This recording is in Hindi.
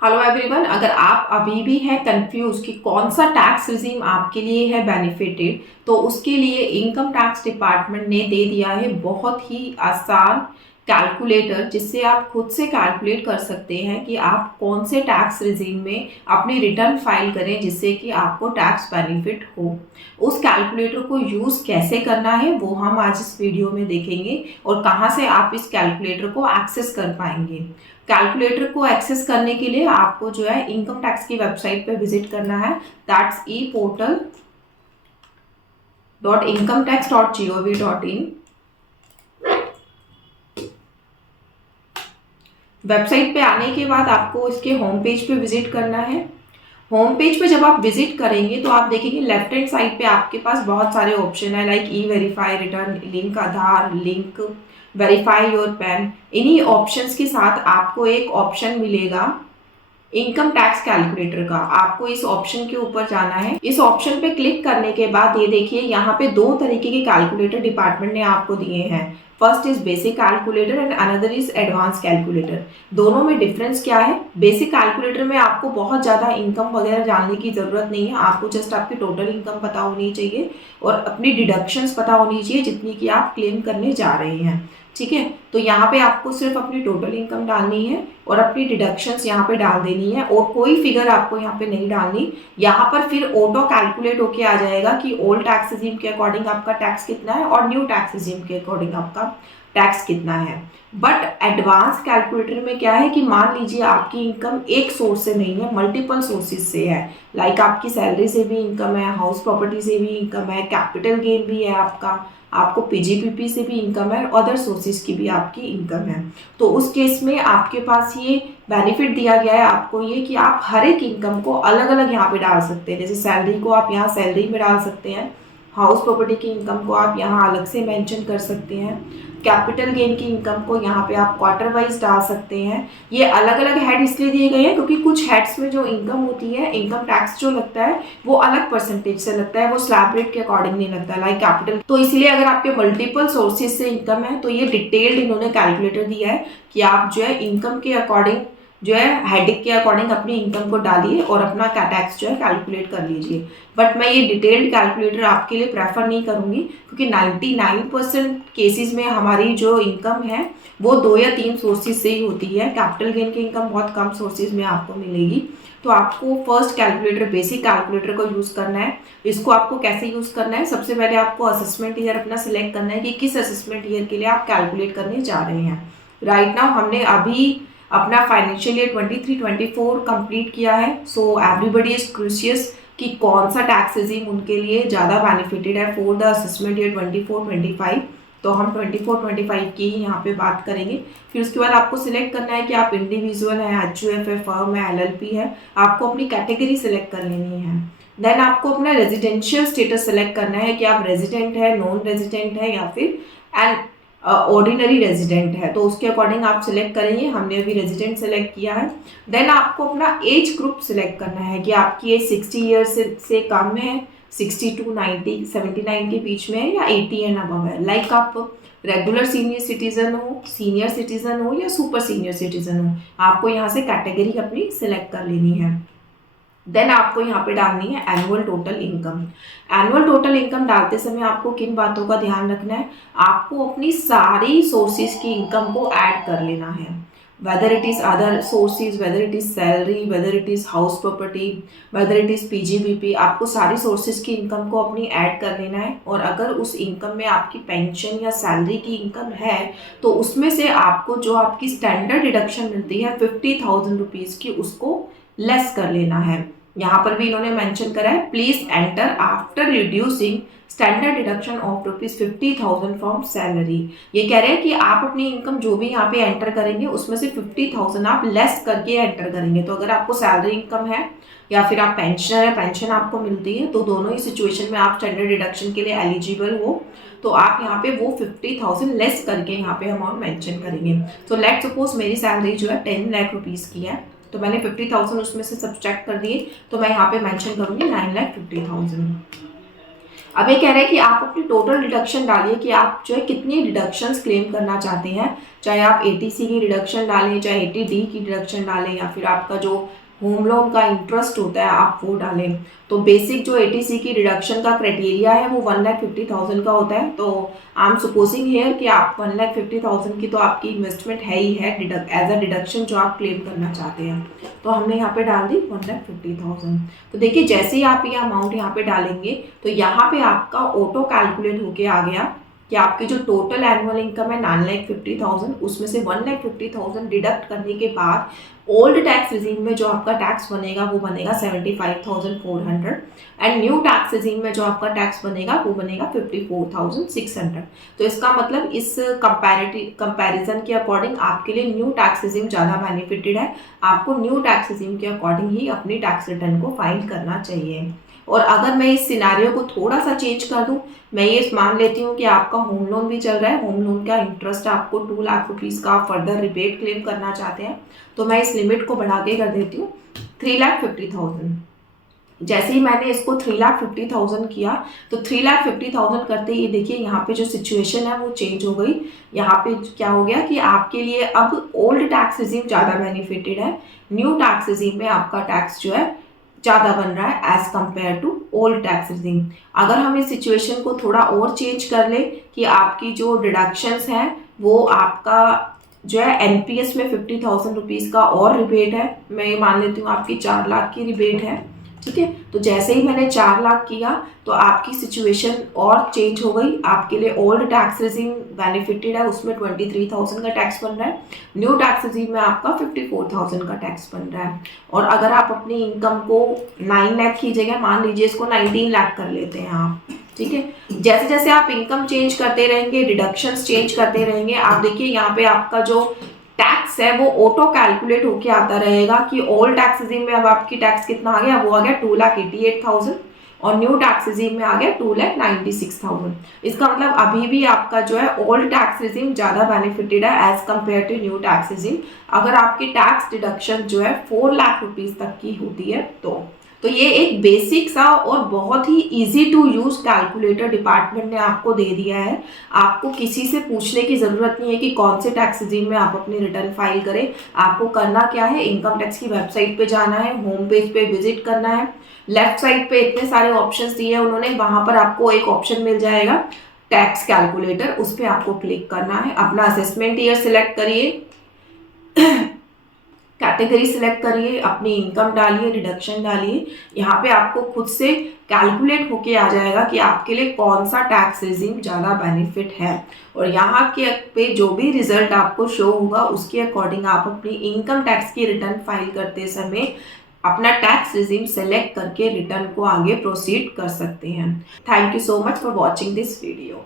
हेलो एवरीवन, अगर आप अभी भी हैं कंफ्यूज कि कौन सा टैक्स रिजीम आपके लिए है बेनिफिटेड, तो उसके लिए इनकम टैक्स डिपार्टमेंट ने दे दिया है बहुत ही आसान कैलकुलेटर, जिससे आप खुद से कैलकुलेट कर सकते हैं कि आप कौन से टैक्स रिजीम में अपनी रिटर्न फाइल करें जिससे कि आपको टैक्स बेनिफिट हो। उस कैलकुलेटर को यूज़ कैसे करना है वो हम आज इस वीडियो में देखेंगे और कहाँ से आप इस कैलकुलेटर को एक्सेस कर पाएंगे। कैलकुलेटर को एक्सेस करने के लिए आपको जो है इनकम टैक्स की वेबसाइट पे विजिट करना है। That's eportal.incometax.gov.in। वेबसाइट पे आने के बाद आपको इसके होम पेज पे विजिट करना है। होम पेज पे जब आप विजिट करेंगे तो आप देखेंगे लेफ्ट हैंड साइड पे आपके पास बहुत सारे ऑप्शन है, like E verify return, link Aadhaar, link verify your pan. इन्हीं ऑप्शंस के साथ आपको एक ऑप्शन मिलेगा इनकम टैक्स कैलकुलेटर का। आपको इस ऑप्शन के ऊपर जाना है। इस ऑप्शन पे क्लिक करने के बाद ये देखिए यहाँ पे दो तरीके के कैलकुलेटर डिपार्टमेंट ने आपको दिए हैं। First is basic calculator and another is advance calculator. दोनों में डिफरेंस क्या है? बेसिक कैलकुलेटर में आपको बहुत ज़्यादा इनकम वगैरह जानने की ज़रूरत नहीं है, आपको जस्ट आपकी टोटल इनकम पता होनी चाहिए और अपनी डिडक्शंस पता होनी चाहिए जितनी की आप क्लेम करने जा रहे हैं। ठीक है, तो यहाँ पे आपको सिर्फ अपनी टोटल इनकम डालनी है और अपनी डिडक्शंस यहाँ पे डाल देनी है और कोई फिगर आपको यहाँ पे नहीं डालनी। यहाँ पर फिर ऑटो कैलकुलेट होके आ जाएगा कि ओल्ड टैक्स रिजीम के अकॉर्डिंग आपका टैक्स कितना है और न्यू टैक्स रिजीम के अकॉर्डिंग आपका टैक्स कितना है। बट एडवांस कैलकुलेटर में क्या है कि मान लीजिए आपकी इनकम एक सोर्स से नहीं है, मल्टीपल सोर्सेज से है। लाइक आपकी सैलरी से भी इनकम है, हाउस प्रॉपर्टी से भी इनकम है, कैपिटल गेन भी है आपको पीजीपीपी से भी इनकम है, अदर सोर्सेज की भी आपकी इनकम है। तो उस केस में आपके पास ये बेनिफिट दिया गया है आपको ये कि आप हर एक इनकम को अलग अलग यहाँ पे डाल सकते हैं। जैसे सैलरी को आप यहाँ सैलरी में डाल सकते हैं, हाउस प्रॉपर्टी की इनकम को आप यहाँ अलग से मेंशन कर सकते हैं, कैपिटल गेन की इनकम को यहाँ पे आप क्वार्टर वाइज डाल सकते हैं। ये अलग अलग हेड इसलिए दिए गए हैं क्योंकि कुछ हेड्स में जो इनकम होती है, इनकम टैक्स जो लगता है वो अलग परसेंटेज से लगता है, वो स्लैब रेट के अकॉर्डिंग नहीं लगता लाइक कैपिटल। तो इसलिए अगर आपके मल्टीपल सोर्सेज से इनकम है तो ये डिटेल्ड इन्होंने कैलकुलेटर दिया है कि आप जो है इनकम के अकॉर्डिंग जो है हेडिक के अकॉर्डिंग अपनी इनकम को डालिए और अपना टैक्स जो है कैलकुलेट कर लीजिए। बट मैं ये डिटेल्ड कैलकुलेटर आपके लिए प्रेफर नहीं करूँगी क्योंकि 99% केसेस में हमारी जो इनकम है वो 2 या 3 सोर्सेज से ही होती है। कैपिटल गेन की इनकम बहुत कम सोर्सेज में आपको मिलेगी। तो आपको फर्स्ट कैलकुलेटर बेसिक कैलकुलेटर को यूज़ करना है। इसको आपको कैसे यूज़ करना है? सबसे पहले आपको असेसमेंट ईयर अपना सिलेक्ट करना है कि किस असेसमेंट ईयर के लिए आप कैलकुलेट करने जा रहे हैं। राइट नाउ हमने अभी अपना फाइनेंशियल ईयर 23-24 कंप्लीट किया है। सो एवरीबडी इज क्रूशियस कि कौन सा टैक्स रिजीम उनके लिए ज़्यादा बेनिफिटेड है फॉर द असेसमेंट ईयर 24-25। तो हम 24-25 की ही यहाँ पे बात करेंगे। फिर उसके बाद आपको सिलेक्ट करना है कि आप इंडिविजुअल हैं, एचयूएफ है, फर्म है, एलएलपी है। आपको अपनी कैटेगरी सिलेक्ट कर लेनी है। देन आपको अपना रेजिडेंशियल स्टेटस सेलेक्ट करना है कि आप रेजिडेंट है, नॉन रेजिडेंट है या फिर एंड ऑर्डिनरी रेजिडेंट है। तो उसके अकॉर्डिंग आप सिलेक्ट करेंगे। हमने अभी रेजिडेंट सेलेक्ट किया है। देन आपको अपना एज ग्रुप सिलेक्ट करना है कि आपकी एज 60 ईयर्स से कम है, 60 to 90 79 के बीच में है या 80 एंड अबव है। लाइक आप रेगुलर सीनियर सिटीजन हो, सीनियर सिटीजन हो या सुपर सीनियर सिटीजन हो, आपको यहाँ से कैटेगरी अपनी सिलेक्ट कर लेनी है। देन आपको यहाँ पे डालनी है annual total income. Annual total income डालते समय आपको किन बातों का ध्यान रखना है? आपको अपनी सारी सोर्सेज की इनकम को ऐड कर लेना है, whether it is other sources, whether it is salary, whether it is house property, whether it is PGBP. आपको सारी सोर्सेज की इनकम को अपनी ऐड कर लेना है। और अगर उस इनकम में आपकी पेंशन या सैलरी की इनकम है तो उसमें से आपको जो आपकी स्टैंडर्ड डिडक्शन मिलती है 50,000 रुपीज़ की, उसको लेस कर लेना है। यहाँ पर भी इन्होंने मेंशन करा है, please enter after reducing standard deduction of ₹50,000 from salary. ये कह रहे हैं कि आप अपनी इनकम जो भी यहाँ पे एंटर करेंगे उसमें से 50,000 आप लेस करके एंटर करेंगे। तो अगर आपको सैलरी इनकम है या फिर आप पेंशनर है, पेंशन आपको मिलती है, तो दोनों ही सिचुएशन में आप स्टैंडर्ड डिडक्शन के लिए एलिजिबल हो। तो आप यहाँ पे वो 50,000 लेस करके यहाँ पे अमाउंट मेंशन करेंगे। तो लेट सपोज मेरी सैलरी जो है 10 लाख रुपीज़ की है, तो मैंने 50,000 उसमें से सब्ट्रैक्ट कर दिए, तो मैं यहाँ पे मेंशन करूँगी 9,50,000। अब ये कह रहे हैं कि आप अपनी टोटल डिडक्शन डालिए कि आप जो है कितनी डिडक्शंस क्लेम करना चाहते हैं, चाहे आप एटीसी की डिडक्शन डालें, चाहे एटीडी की डिडक्शन डालें, या फिर आपका जो होम लोन का इंटरेस्ट होता है आप वो डालें। तो बेसिक जो एटीसी की डिडक्शन का क्राइटेरिया है वो 1,50,000 का होता है। तो आई एम सपोजिंग हेयर कि आप 1,50,000 की तो आपकी इन्वेस्टमेंट है ही है एज अ डिडक्शन जो आप क्लेम करना चाहते हैं। तो हमने यहाँ पे डाल दी 1,50,000। तो देखिए जैसे ही आप ये अमाउंट यहाँ पे डालेंगे तो यहाँ पे आपका ऑटो कैलकुलेट होके आ गया कि आपकी जो टोटल एनुअल इनकम है 9,50,000, उसमें से 1,50,000 डिडक्ट करने के बाद ओल्ड टैक्स रिजीम में जो आपका टैक्स बनेगा वो बनेगा 75,400 एंड न्यू टैक्स रिजीम में जो आपका टैक्स बनेगा वो बनेगा 54,600। तो इसका मतलब इस कंपैरिजन के अकॉर्डिंग आपके लिए न्यू टैक्स रिजीम ज़्यादा बेनिफिटेड है। आपको न्यू टैक्स रिजीम के अकॉर्डिंग ही अपनी टैक्स रिटर्न को फाइल करना चाहिए। और अगर मैं इस सिनारियो को थोड़ा सा चेंज कर दूं, मैं ये मान लेती हूँ कि आपका होम लोन भी चल रहा है, होम लोन का इंटरेस्ट आपको 2 लाख रुपीज़ का फर्दर रिबेट क्लेम करना चाहते हैं, तो मैं इस लिमिट को बढ़ा के कर देती हूँ 3,50,000। जैसे ही मैंने इसको 3,50,000 किया तो 3,50,000 करते ही देखिए यहाँ पे जो सिचुएशन है वो चेंज हो गई। यहाँ पे क्या हो गया कि आपके लिए अब ओल्ड टैक्स रिजीम ज़्यादा बेनिफिटेड है, न्यू टैक्स रिजीम में आपका टैक्स जो है ज़्यादा बन रहा है as compare to old tax regime. अगर हम इस सिचुएशन को थोड़ा और चेंज कर ले कि आपकी जो डिडक्शंस हैं वो आपका जो है एनपीएस में 50,000 रुपीज़ का और रिबेट है, मैं ये मान लेती हूँ आपकी 4 लाख की रिबेट है, ठीक है। तो जैसे ही मैंने 4 लाख किया तो आपकी सिचुएशन और चेंज हो गई। आपके लिए ओल्ड टैक्स रिजीम बेनिफिटेड है, उसमें 23,000 का टैक्स बन रहा है, न्यू टैक्स रिजीम में आपका 54,000 का टैक्स बन रहा है। और अगर आप अपनी इनकम को 9 लाख की जगह मान लीजिए इसको 19 लाख कर लेते हैं आप, ठीक है। जैसे जैसे आप इनकम चेंज करते रहेंगे, डिडक्शंस चेंज करते रहेंगे, आप देखिए यहाँ पे आपका जो टैक्स है वो ऑटो कैलकुलेट होके आता रहेगा कि ओल्ड टैक्स रिजीम में अब आपकी टैक्स कितना आ गया, वो आ गया 2,88,000 और न्यू टैक्स रिजीम में आ गया 2,96,000। इसका मतलब अभी भी आपका जो है ओल्ड टैक्स रिजीम ज़्यादा बेनिफिटेड है as compare to new tax regime. अगर आपकी टैक्स डिडक्शन जो है 4 लाख रुपीज़ तक की होती है तो ये एक बेसिक सा और बहुत ही easy to use calculator department ने आपको दे दिया है। आपको किसी से पूछने की ज़रूरत नहीं है कि कौन से टैक्स रिजीम में आप अपनी रिटर्न फाइल करें। आपको करना क्या है, इनकम टैक्स की वेबसाइट पे जाना है, होम पेज पे विजिट करना है, लेफ्ट साइड पे इतने सारे ऑप्शंस दिए हैं उन्होंने, वहाँ पर आपको एक ऑप्शन मिल जाएगा टैक्स कैलकुलेटर, उस पर आपको क्लिक करना है। अपना असेसमेंट ईयर सिलेक्ट करिए, कैटेगरी सिलेक्ट करिए, अपनी इनकम डालिए, डिडक्शन डालिए, यहाँ पे आपको खुद से कैलकुलेट होके आ जाएगा कि आपके लिए कौन सा टैक्स रिजीम ज़्यादा बेनिफिट है। और यहाँ के पे जो भी रिजल्ट आपको शो होगा उसके अकॉर्डिंग आप अपनी इनकम टैक्स की रिटर्न फाइल करते समय अपना टैक्स रिजीम सेलेक्ट करके रिटर्न को आगे प्रोसीड कर सकते हैं। Thank you so much for watching this video.